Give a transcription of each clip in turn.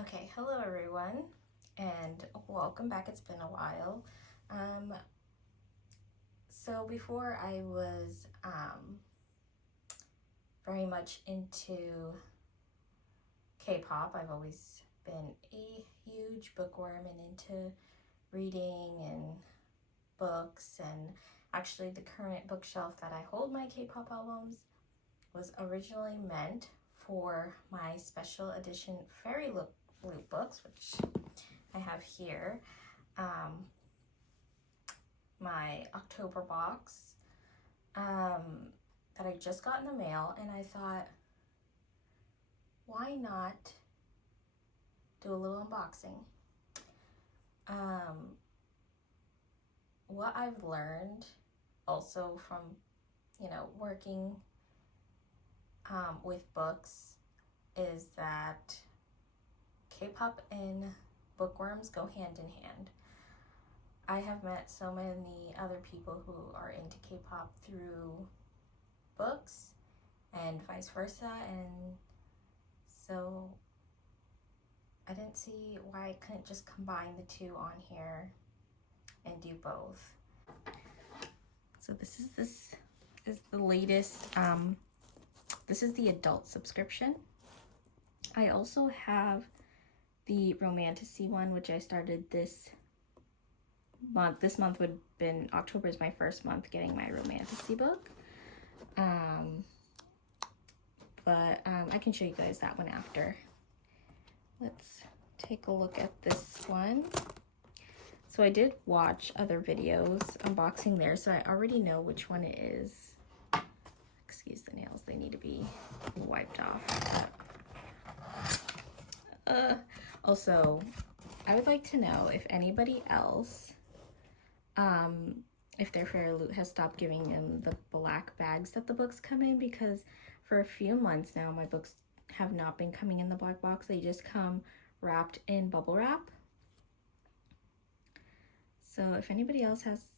Okay, hello everyone, and welcome back. It's been a while. So before I was very much into K-pop. I've always been a huge bookworm and into reading and books, and actually the current bookshelf that I hold my K-pop albums was originally meant for my special edition Fairyloot books, which I have here. My October box that I just got in the mail, and I thought, why not do a little unboxing? What I've learned also from, working with books is that K-pop and bookworms go hand in hand. I have met so many other people who are into K-pop through books and vice versa, and so I didn't see why I couldn't just combine the two on here and do both. So this is the latest, this is the adult subscription. I also have the Romantasy one, which I started this month. This month would have been, October is my first month getting my Romantasy book. But I can show you guys that one after. Let's take a look at this one. So I did watch other videos unboxing there, so I already know which one it is. Excuse the nails, they need to be wiped off. Also, I would like to know if anybody else, if their Fairyloot has stopped giving them the black bags that the books come in, because for a few months now, my books have not been coming in the black box. They just come wrapped in bubble wrap. So if anybody else has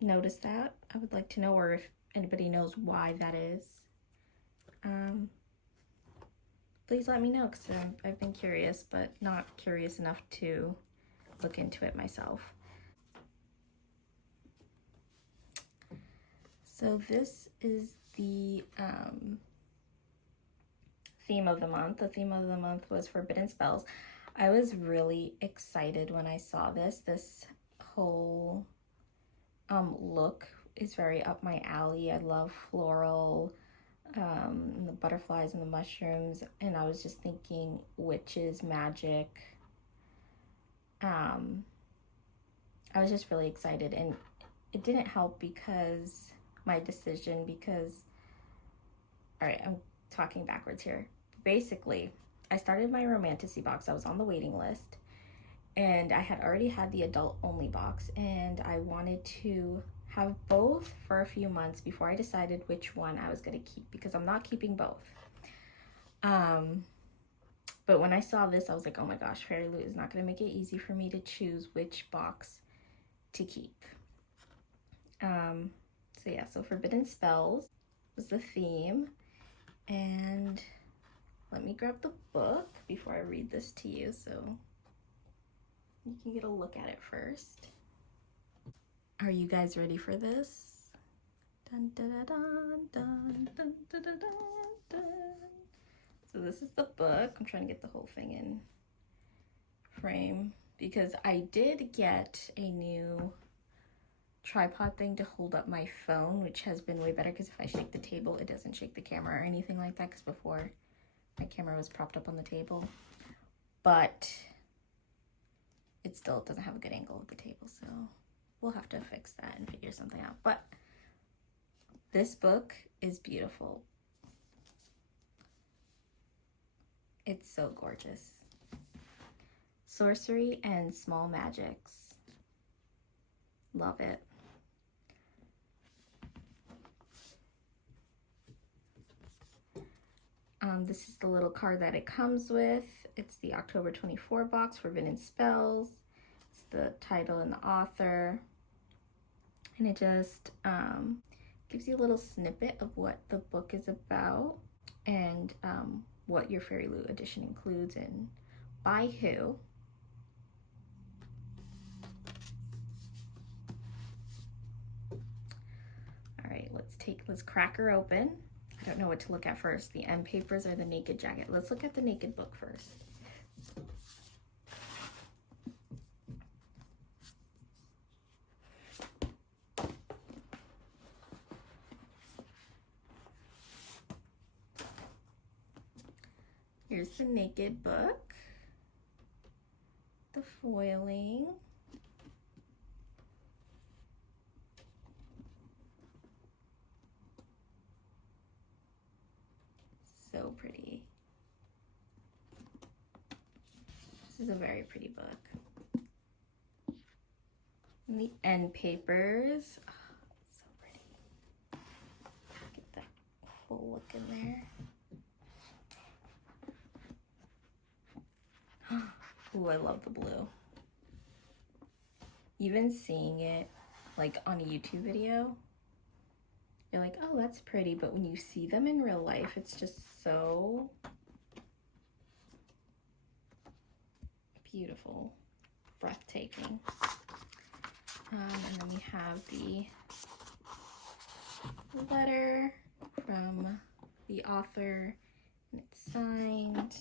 noticed that, I would like to know, or if anybody knows why that is. Please let me know, because I've been curious, but not curious enough to look into it myself. So this is the theme of the month. The theme of the month was Forbidden Spells. I was really excited when I saw this. This whole look is very up my alley. I love floral, and the butterflies and the mushrooms, and I was just thinking witches, magic. I was just really excited, and it didn't help because my decision, because, all right, I'm talking backwards here. Basically, I started my Romantasy box. I was on the waiting list, and I had already had the adult only box, and I wanted to have both for a few months before I decided which one I was going to keep, because I'm not keeping both. But when I saw this, I was like, oh my gosh, Fairyloot is not going to make it easy for me to choose which box to keep. So yeah, so Forbidden Spells was the theme, and let me grab the book before I read this to you so you can get a look at it first. Are you guys ready for this? Dun, dun, dun, dun, dun, dun, dun, dun, dun. So this is the book. I'm trying to get the whole thing in frame because I did get a new tripod thing to hold up my phone, which has been way better, because if I shake the table, it doesn't shake the camera or anything like that, because before my camera was propped up on the table. But it still doesn't have a good angle of the table, so we'll have to fix that and figure something out. But this book is beautiful. It's so gorgeous. Sorcery and Small Magics. Love it. This is the little card that it comes with. It's the October 24 box, Forbidden Spells. It's the title and the author. And it just gives you a little snippet of what the book is about, and what your Fairyloot edition includes, and by who. All right, let's crack her open. I don't know what to look at first, the end papers or the naked jacket. Let's look at the naked book first. Here's the naked book, the foiling. So pretty. This is a very pretty book. And the end papers. Oh, so pretty. Get that full look in there. Ooh, I love the blue. Even seeing it like on a YouTube video, you're like, oh, that's pretty, but when you see them in real life, it's just so beautiful, breathtaking. And then we have the letter from the author, and it's signed.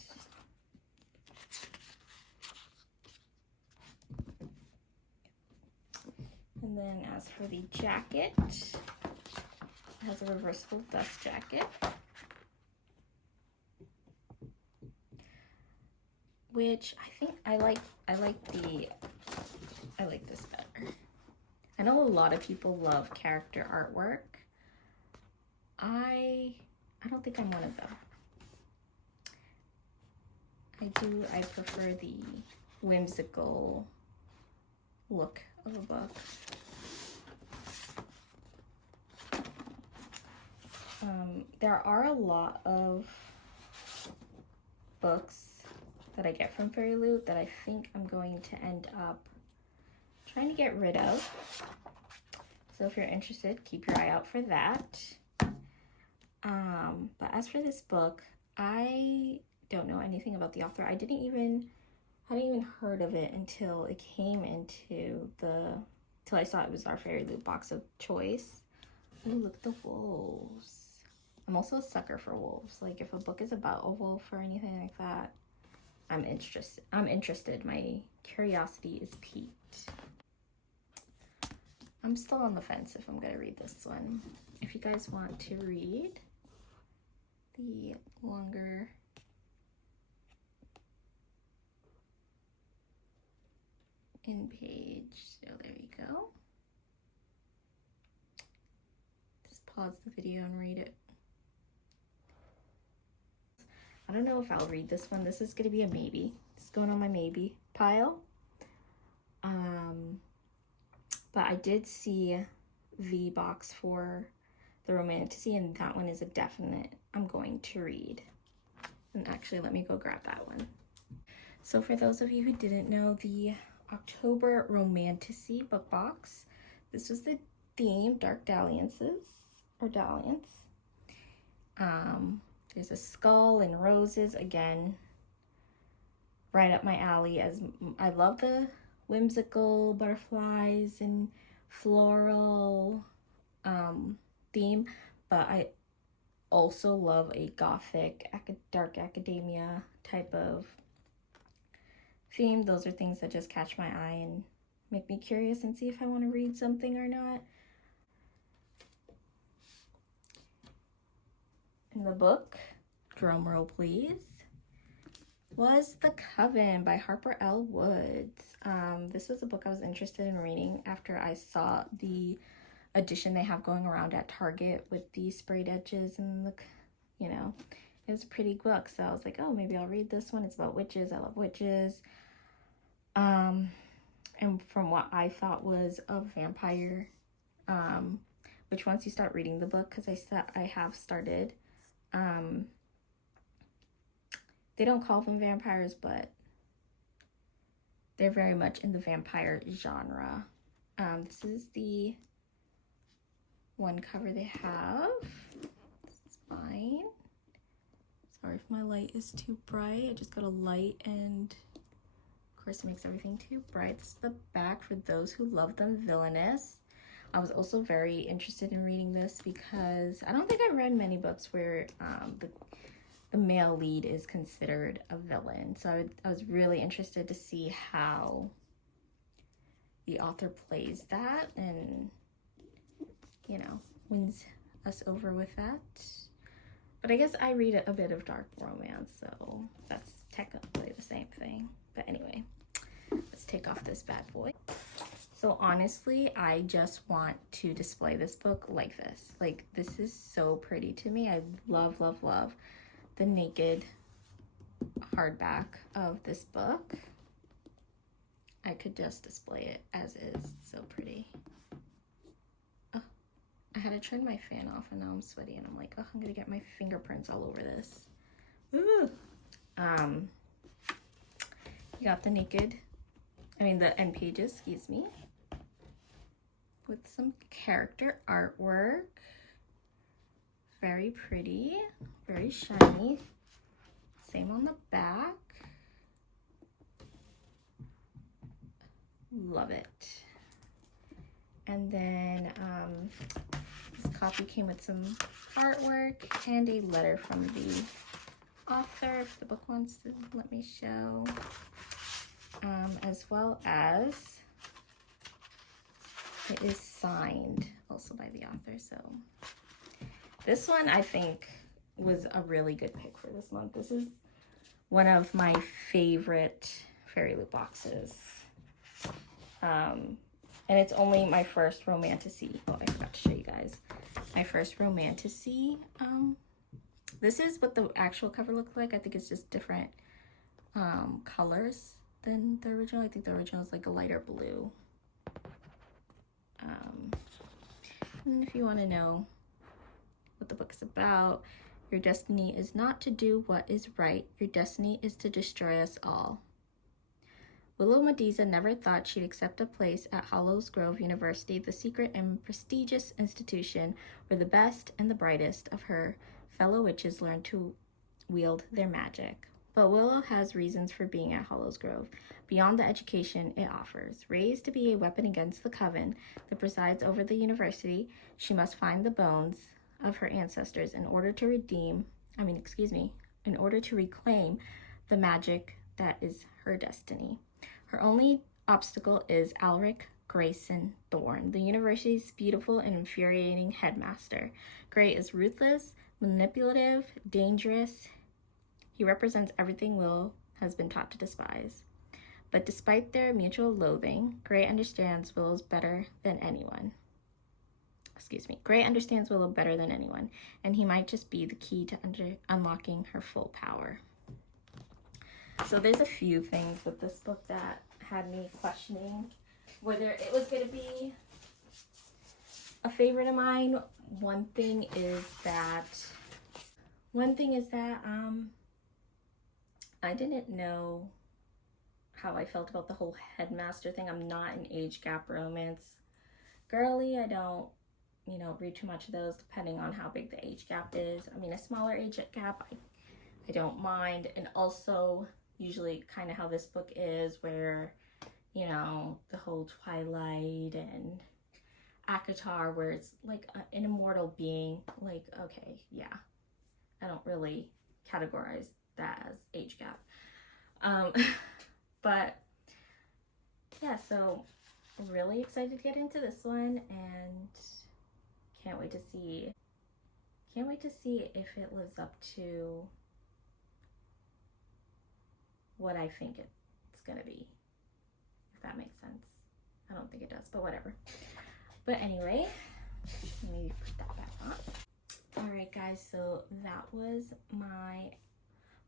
And then as for the jacket, it has a reversible dust jacket, which I think I like this better. I know a lot of people love character artwork. I don't think I'm one of them. I prefer the whimsical look of a book. There are a lot of books that I get from Fairyloot that I think I'm going to end up trying to get rid of. So if you're interested, keep your eye out for that. But as for this book, I don't know anything about the author. I hadn't even heard of it until it came into till I saw it was our Fairyloot box of choice. Oh, look at the wolves. I'm also a sucker for wolves. Like if a book is about a wolf or anything like that, I'm interested. My curiosity is piqued. I'm still on the fence if I'm gonna read this one. If you guys want to read the longer in page, so there you go. Just pause the video and read it. I don't know if I'll read this one. This is gonna be a maybe. It's going on my maybe pile. But I did see the box for the Romantasy, and that one is a definite I'm going to read. And actually, let me go grab that one. So for those of you who didn't know, the October Romantasy book box, this was the theme, Dark Dalliances, or Dalliance. There's a skull and roses, again, right up my alley, as I love the whimsical butterflies and floral theme, but I also love a gothic, dark academia type of theme. Those are things that just catch my eye and make me curious and see if I want to read something or not. In the book, drum roll please, was The Coven by Harper L. Woods. This was a book I was interested in reading after I saw the edition they have going around at Target with the sprayed edges and the, you know, it was a pretty book. So I was like, oh, maybe I'll read this one. It's about witches. I love witches. And from what I thought was a vampire, which once you start reading the book, because I have started, they don't call them vampires, but they're very much in the vampire genre. This is the one cover they have. This is mine. Sorry if my light is too bright. I just got a light and Of course, it makes everything too bright. This is the back for those who love them villainous. I was also very interested in reading this because I don't think I've read many books where the male lead is considered a villain. So I was really interested to see how the author plays that and, you know, wins us over with that. But I guess I read a bit of dark romance, so that's technically the same thing. But anyway, let's take off this bad boy. So honestly, I just want to display this book like this. Like, this is so pretty to me. I love, love, love the naked hardback of this book. I could just display it as is. It's so pretty. Oh, I had to turn my fan off and now I'm sweaty and I'm like, oh, I'm gonna get my fingerprints all over this. Ooh. You got the end pages, excuse me, with some character artwork. Very pretty, very shiny. Same on the back. Love it. And then this copy came with some artwork and a letter from the author, if the book wants to let me show, as well as it is signed also by the author. So this one I think was a really good pick for this month. This is one of my favorite Fairyloot boxes. And it's only my first Romantasy. Oh, I forgot to show you guys. My first Romantasy. This is what the actual cover looked like. I think it's just different colors than the original. I think the original is like a lighter blue. And if you want to know what the book is about, your destiny is not to do what is right. Your destiny is to destroy us all. Willow Mediza never thought she'd accept a place at Hollows Grove University, the secret and prestigious institution where the best and the brightest of her fellow witches learn to wield their magic. But Willow has reasons for being at Hollows Grove, beyond the education it offers. Raised to be a weapon against the coven that presides over the university, she must find the bones of her ancestors in order to reclaim the magic that is her destiny. Her only obstacle is Alric Grayson Thorne, the university's beautiful and infuriating headmaster. Gray is ruthless, manipulative, dangerous. He represents everything Willow has been taught to despise. But despite their mutual loathing, Gray understands Willow better than anyone. Gray understands Willow better than anyone, and he might just be the key to unlocking her full power. So there's a few things with this book that had me questioning whether it was going to be a favorite of mine. One thing is that I didn't know how I felt about the whole headmaster thing. I'm not an age gap romance girly. I don't, read too much of those depending on how big the age gap is. I mean, a smaller age gap, I don't mind. And also, usually kind of how this book is, where, the whole Twilight and ACOTAR, where it's like an immortal being, like, okay, yeah. I don't really categorize that as age gap. But yeah, so really excited to get into this one, and can't wait to see if it lives up to what I think it's gonna be, if that makes sense. I don't think it does, but whatever. But anyway, let me put that back on. Alright guys, so that was my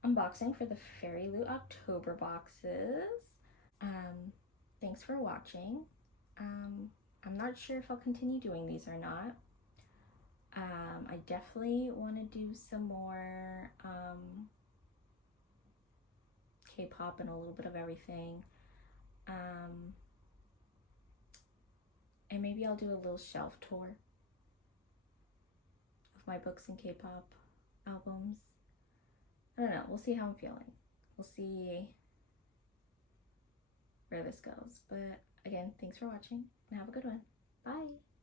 unboxing for the Fairyloot October boxes. Thanks for watching. I'm not sure if I'll continue doing these or not. I definitely want to do some more K-pop and a little bit of everything. And maybe I'll do a little shelf tour of my books and K-pop albums. I don't know. We'll see how I'm feeling. We'll see where this goes. But again, thanks for watching and have a good one. Bye.